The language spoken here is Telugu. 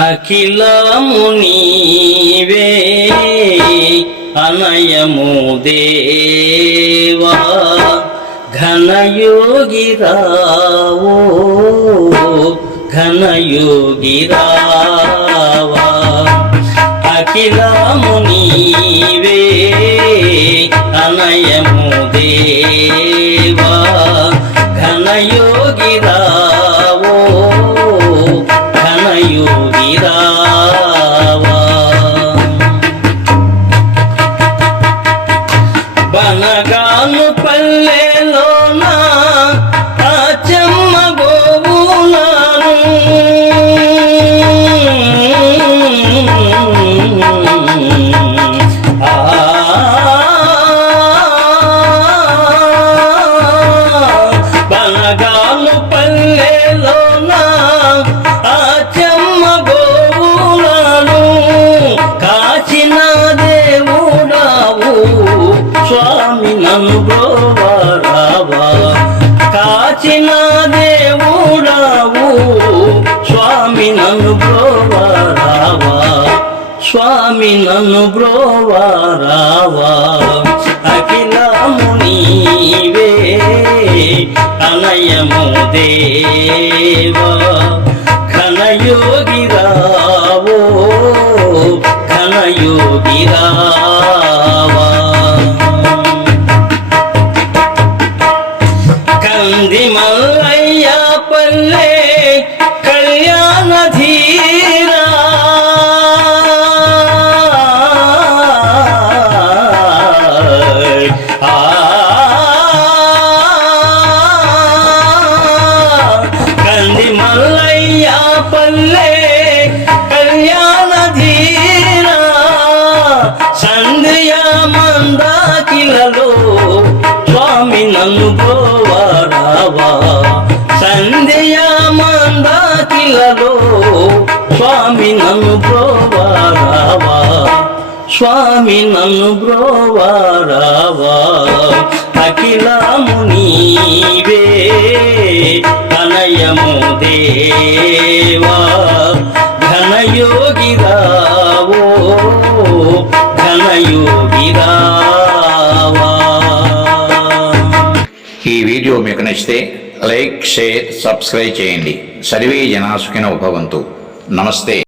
అఖిలము నీవే అనయము దేవా ఘనయోగి రావో ఘనయోగి రావా అఖిలము నీవే అనయము దేవా ఘనయోగి రావో ఘనయోగి రావా బనగాను పల్లెలోన ఆచమ్మ గోవునాను బనగాను పల్లెలోన ఆచమ్మ గోవునాను కాచిన దేవుడావు స్వామి నన్ను బ్రోవరావా కాచిన దేవుడావు స్వామి నన్ను బ్రోవరావా స్వామి నన్ను బ్రోవరావా అఖిలము నీవే అనయము దేవా ఘనయోగి రావో ఘనయోగి రావా కంది మల్లయ్య పల్లె కళ్యాణ ధీరా కంది మల్లయ్య పల్లె కళ్యాణ ధీరా సంధ్యా మందాకిలలో స్వామి నన్ను బ్రోవరావా సంధ్యా మందాకిలలో స్వామి నన్ను బ్రోవరావా స్వామి నన్ను బ్రోవరావా అఖిలము నీవే అనయము దేవా ఘనయోగి రావో ఘనయోగి రావా. ఈ వీడియో మీకు నచ్చితే లైక్, షేర్, సబ్స్క్రైబ్ చేయండి. సర్వే జనా సుఖినో భవంతు. నమస్తే.